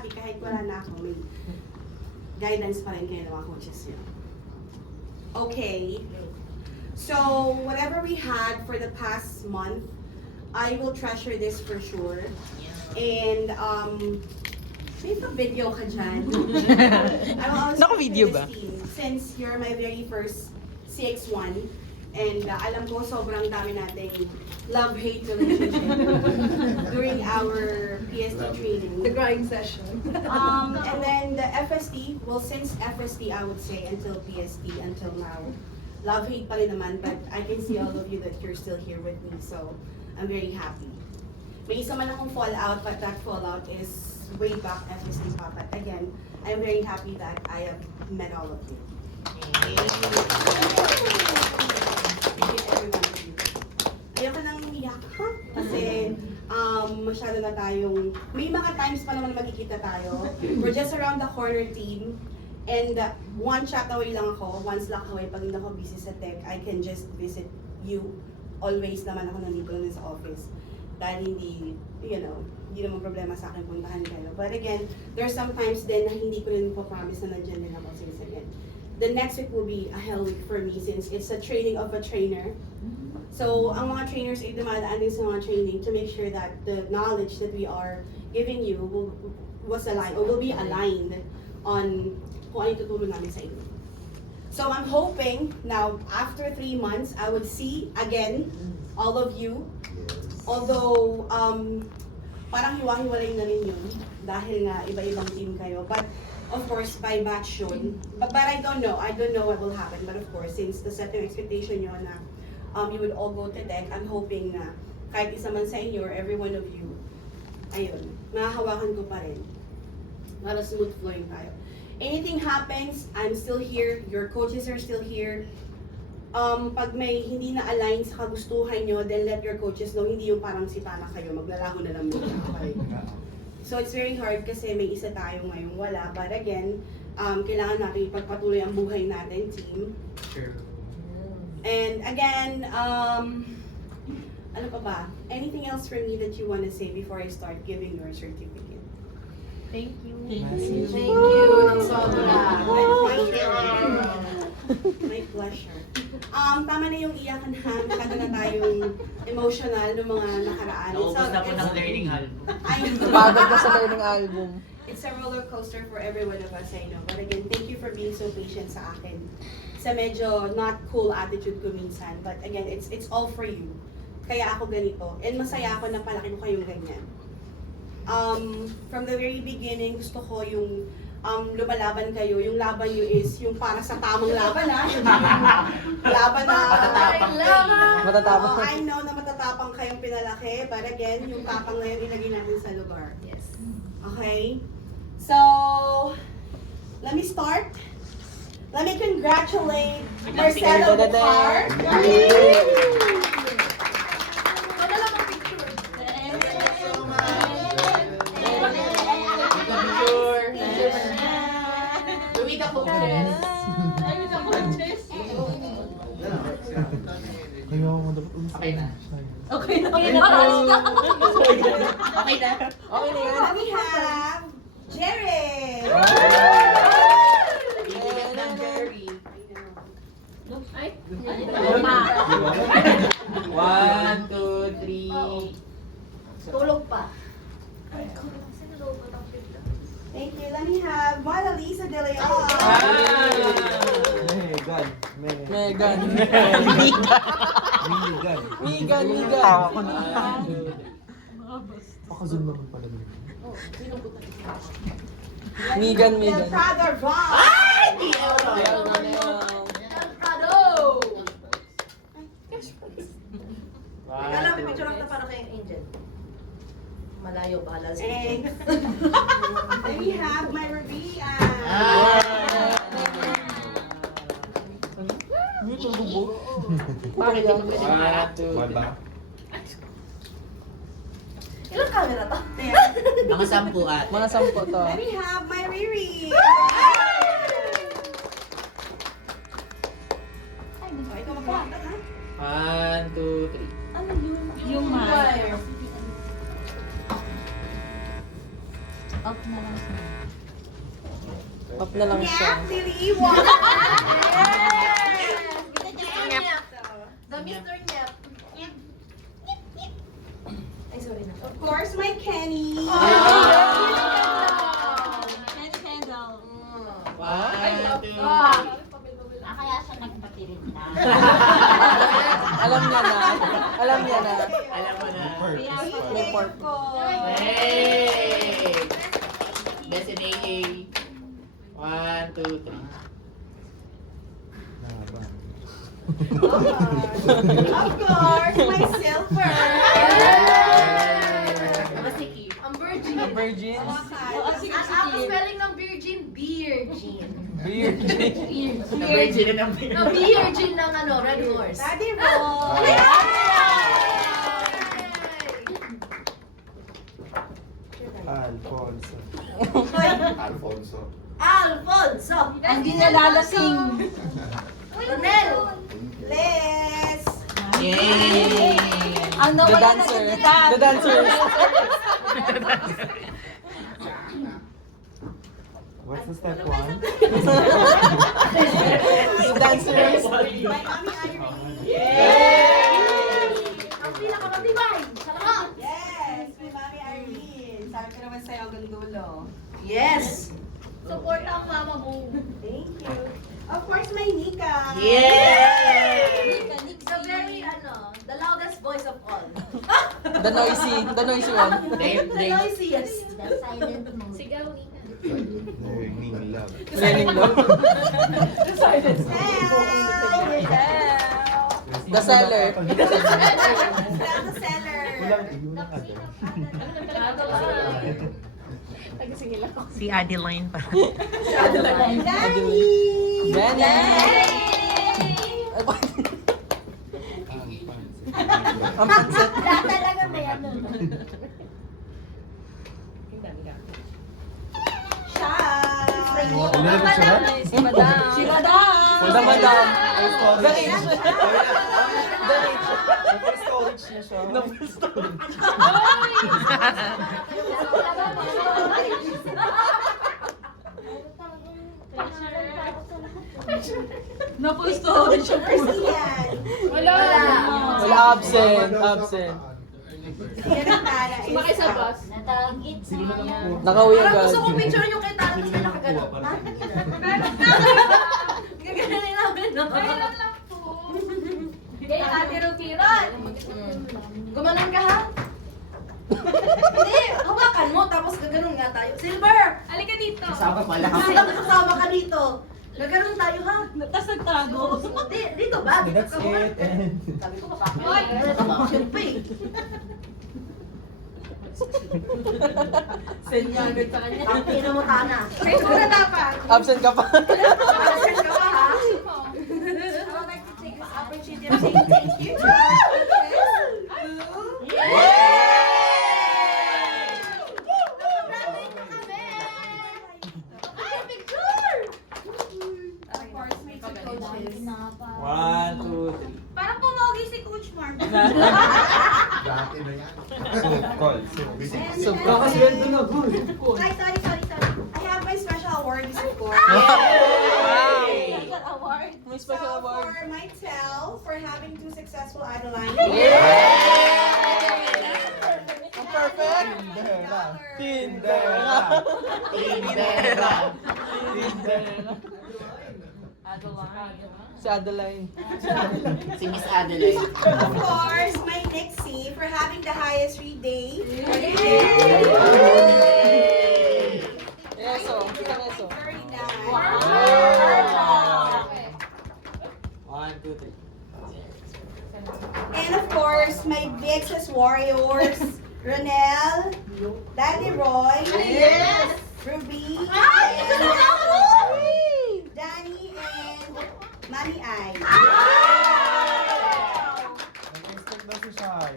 happy kahit wala na ako. May guidance pa rin kayo ng mga coaches niyo. Okay. So, whatever we had for the past month, I will treasure this for sure. And, may pa-video ka dyan. Naka-video ba? Since you're my very first CX1, and alam ko sobrang dami nating love-hate relationship during our PST training. The crying session. And then the FST, well, since FST, I would say until PST, until now, love-hate pa rin naman, but I can see all of you that you're still here with me, so I'm very happy. May isa man akong fallout, but that fallout is way back FST pa. But again, I'm very happy that I have met all of you. Thank you, every one of you. Ayoko nang iyak, ha? Kasi masyado na tayong, may mga times pa naman magkikita tayo. We're just around the corner team. And one chat away lang ako, once lang away, pag hindi ako busy sa tech, I can just visit you. Always naman ako nandito lang sa office. Dahil hindi, hindi naman problema sa akin puntahan kayo. But again, there's sometimes din na hindi ko rin po promise na nandiyan din ako since again. The next week will be a hell week for me since it's a training of a trainer. So, ang mga trainers ay dumadaan din sa mga training to make sure that the knowledge that we are giving you will be aligned on kung ano itutulong namin sa inyo. So, I'm hoping now, after 3 months, I would see again all of you. Although, parang hiwa-hiwalay na rin yun dahil nga iba-ibang team kayo. But, of course, by batch yun. But I don't know what will happen. But of course, since the set yung expectation nyo na you would all go to tech, I'm hoping na kahit isa man sa inyo or every one of you, ayun, mahahawakan ko pa rin. Para smooth flowing tayo. Anything happens, I'm still here, your coaches are still here. Pag may hindi na align sa kagustuhan nyo, then let your coaches know, hindi yung parang sipana kayo, maglalaho na lang muna. Okay? So it's very hard kasi may isa tayo ngayong wala. But again, kailangan natin ipagpatuloy ang buhay natin, team. Sure. And again, ano pa ba? Anything else for me that you want to say before I start giving your certificate? Thank you. Thank you. My pleasure. Tama na yung iyakan ha. Masyado na tayong emotional ng mga nakaraan. Naubos na po ng learning album. Napagod na sa learning album. It's a roller coaster for every one of us, I know. But again, thank you for being so patient sa akin. Sa medyo not cool attitude ko minsan. But again, it's all for you. Kaya ako ganito. And masaya ako na palaki ko kayong ganyan. From the very beginning, gusto ko yung lumalaban kayo. Yung laban nyo is yung para sa tamang laban ha. Laban na Matatapang. I know na matatapang kayong pinalaki. But again, yung tapang na yun ilagay natin sa lugar. Yes. Okay? So, let me start. Let me congratulate Marcelo Bucar. Padala mo picture. Lumika po, Chris. Okay na. Okay na. Okay na. Okay na yan. We have Jared. Bibigyan ng Jerry. Ay. 1, 2, 3. Tulog pa. Thank you. Let me have Mona Lisa De Leon. Megan. Megan. Paka-zoom naman pala dito. Megan. The Prada Ron. Kala mo picture lang na para kay Angel. Malayo, bahala sa And then we have my Maria. Bakit yan? 1, 2, 3. Ilang camera to? There. Mga 10 at. Mga 10 to. Then we have my Riri. Oh, ikaw magpapakita ha? 1, 2, 3. Ano yun? Yung wire. Off na lang siya. Up na lang siya. Nyak, diliwan! The Mr. Nyep. Ay, sorry na. Of course, my Kenny! Kenny Kendall. One, two, Kaya siya nagpatirin na. Alam niya na. Alam niya na. Alam mo na. May pork. Hey! Lesson AA. 1, 2, 3. Of course, my silver! Masiki. Ang virgin. Virgin. Ang spelling ng virgin, virgin. Virgin. Na virgin na ng No, virgin ng ano, Red Horse. Daddy Roy! Alfonso. Alfonso. Alfonso. Hindi niya lalasing. Ronel. Les! Yay! Ang The nawala na dancer. dignidad. The dancer. What's the step one? The dancers. My mommy Irene! Ang pinakamatibay. Salamat. Yes! My mommy Irene! Sabi ko naman sa'yo hanggang dulo. Yes. Support ang mama mo. Thank you. Of course, my Nika! Yay! The very, the loudest voice of all. The noisy one. The noisiest. The silent mode. Sigaw Ning love. Raining low. The seller. Stella the seller! Walang iyo na agad. Si Adeline pa. Danny! Benny. Ang pansit. Lahat talaga may ano. Shai! Ano na ba siya? Si Madam. Si Madam. The madam. The Storage. age. The age. Storage na siya. The storage. Napusto siya. Christian! Wala. Wala, absent. Absent. Yan ang tala is... Natagit sa kanya. Nakauwi Parang agad. gusto kong picture yung kay Tara, tapos may nakagano. Gaganin namin, no? Kay Ate Rupiron. Gumanon ka, ha? Hindi, hawakan mo, tapos gaganon nga tayo. Silver! Halika dito. Kasama pala. Kasi kasama ka dito. Gaganon tayo, ha? Tapos nagtago. Dito ba? Dito That's ka ba? it. And Sabi ko, kapakit. Ito, bakit pa eh. Send niya agad sa kanya. Pangkina mo, Tana. Facebook na dapat! Absent ka pa. Pasensya ka pa, ha? I would like to take this opportunity to say thank you to Of course, my two coaches. 1, 2, 3. Parang pumogi si Coach Mark. Dati na yan. call. So, Kakasweldo na, good. Ay, sorry. I have my special award this report. Yay! Award. May So, special award. for myself, for having two successful Adeline. Ang perfect. Tindera. Tindera. Tindera. Si Adeline. Si Miss Adeline. Of course, my Nixie for having the highest read day. Eso. Isang eso. 39. Wow. 1, 2, 3. And of course, my BXS Warriors, Ronel, Daddy Roy, Ruby, Danny, and Mami Ai. Nag-expect daw si Shai.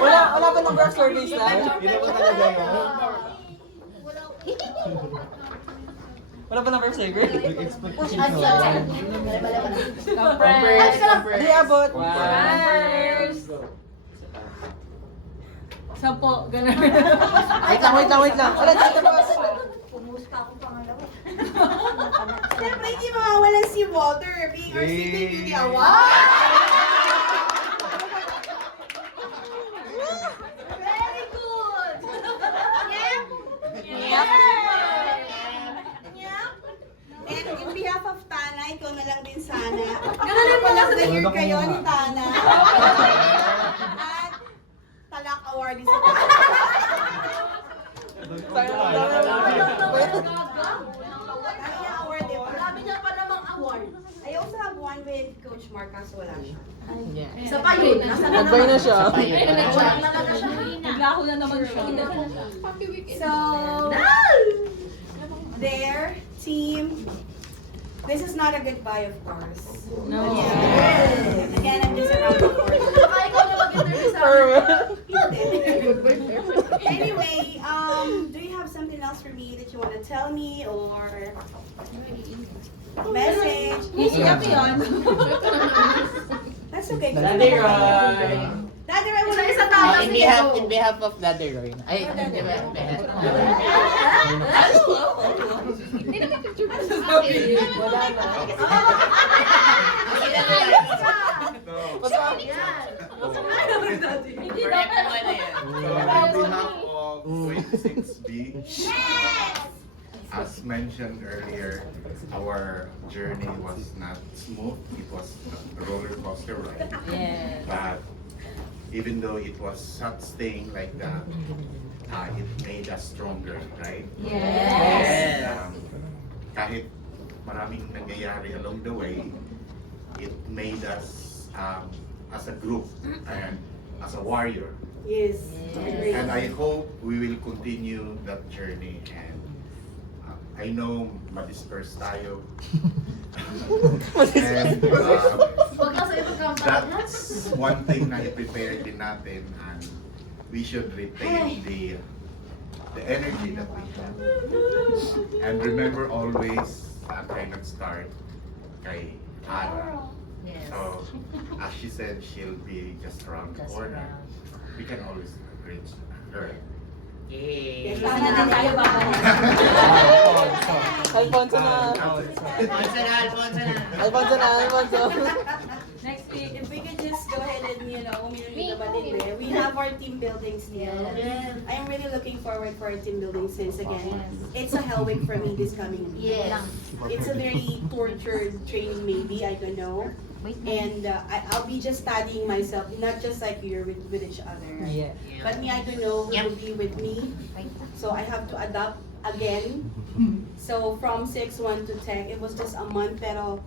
Wala pa ng birth surveys na? Hindi mo talaga yun. Wala pa ng birth survey? Nag-expect si Ay, Shai. Di abot. 1. Go. 10, ganun. Wait lang. Wala, tapos. Pumusta ako pangalawa. Siyempre, hindi mawawalan si Walter being our Sleeping Beauty Award. Very good! Yep! Yep. And in behalf of Tana, ikaw na lang din sana. Ganun mo lang Pala the year Ganun kayo ako ni nga. Tana. At Talak Award din sa Tana. Tana Award din pa. Marami niya pa namang award. I also have one with Coach Mark, kaso wala siya. Isa pa yun. Nasa na Nagbay na naman. siya. Walang talaga siya. Bigla ko na naman siya. So, their team, this is not a goodbye, of course. No. Yes. Again, I'm just around the corner. Baka ikaw na mag-interview sa amin. Anyway, do you have something else for me that you want to tell me or message? Iiyak yun. That's okay. Daddy Roy! Daddy Roy, wala Isa-isa na tayo. In behalf of Daddy Roy. Ay, Hindi dapat. On behalf of 26B, as mentioned earlier, our journey was not smooth. It was a roller coaster ride. Yes. But even though it was such thing like that, it made us stronger, right? Yes. Kahit maraming nangyayari along the way, it made us as a group and as a warrior. Yes. Agree. And I hope we will continue that journey. And I know ma-disperse tayo. And Huwag na sa ibang kampanya. that's one thing na i-prepare din natin, and we should retain the energy that we have. And remember always, tayo nag-start kay Ara. So, as she said, she'll be just around the corner. We can always reach her. Yes, Sana sana din tayo babalik. Alfonso na. Alfonso. Next week. If we could just go ahead and, we have our team building still. I am really looking forward for our team building since, again, it's a hell week for me this coming week. Yes. It's a very tortured training, maybe, I don't know. And I'll be just studying myself, not just like you're with each other. Right? But me, I don't know who will be with me. So I have to adapt again. So from 6-1 to tech, it was just a month. Pero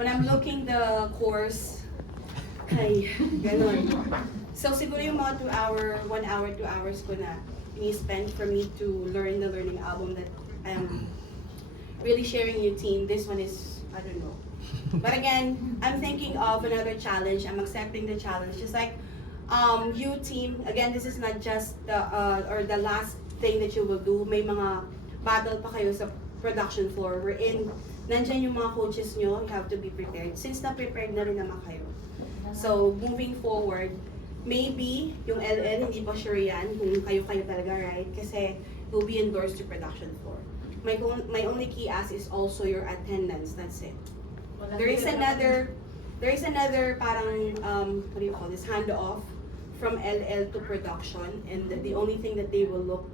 when I'm looking the course, ay, ganun. So siguro yung mga 1 hour, 2 hours ko na ini-spend for me to learn the learning album that I am really sharing your team. This one is, I don't know. But again, I'm thinking of another challenge. I'm accepting the challenge. Just like you team, again, this is not just the last thing that you will do. May mga battle pa kayo sa production floor. We're in, nandyan yung mga coaches nyo. You have to be prepared. Since na-prepared na rin naman kayo. So, moving forward, maybe yung LL, hindi pa sure yan kung kayo-kayo talaga, right? Kasi will be endorsed to production floor. My only key ask is also your attendance. That's it. There is another parang what do you call this, handoff from LL to production, and the only thing that they will look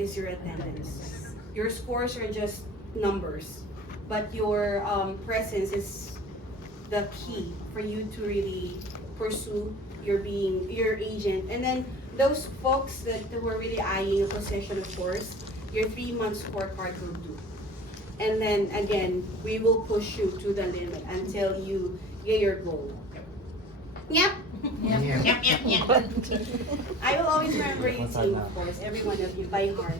is your attendance. Your scores are just numbers, but your presence is the key for you to really pursue your agent. And then those folks who are really eyeing a position, of course, your 3-month scorecard will do. And then again, we will push you to the limit until you get your goal. Yep. I will always remember you team, of course, every one of you by heart.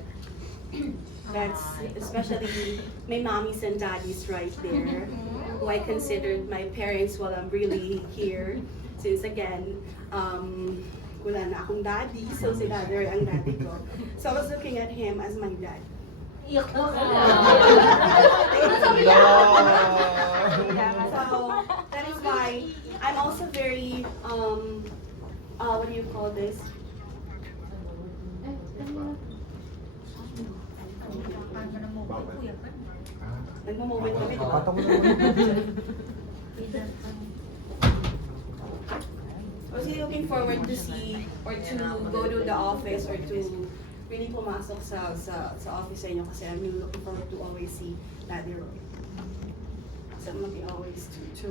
That's especially my mommies and daddies right there, who I considered my parents while I'm really here. Since again, wala na akong daddy, so si Daddy ang daddy ko. So I was looking at him as my dad. So that is why I'm also very what do you call this? Nagmo-moment kami, di ba? Patong mo naman. I was really looking forward to see or to go to the office or to really pumasok sa office sa inyo kasi I'm really looking forward to always see Daddy Roy. So I'm looking always to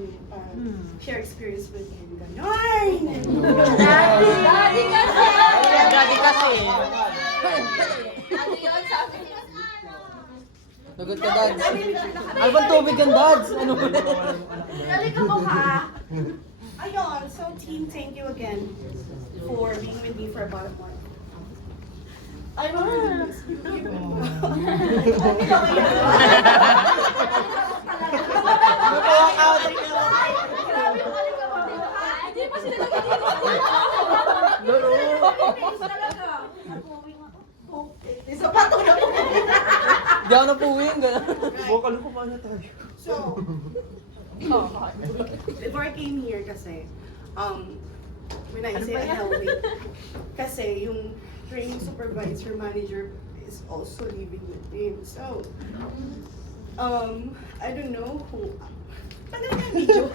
share experience with him. Ganon! Daddy kasi! Daddy kasi. Ano yun? Sabi niya. Lagot ka, dads. Ano bang tubig yan, dads? Ano ba? Dali ka mo ka. Ayun, so team, thank you again for being with me for about a month. Ay, ma. Nag-walkout. Grabe yung alikabok dito. Hindi pa sila nagiging Lolo. talaga. Isa pa ito na po. Di ako napuwing, gano'n. Bukal ko paano tayo. So, before I came here kasi, when I say a hell week, kasi yung training supervisor manager is also living with him. So, I don't know who, pag video.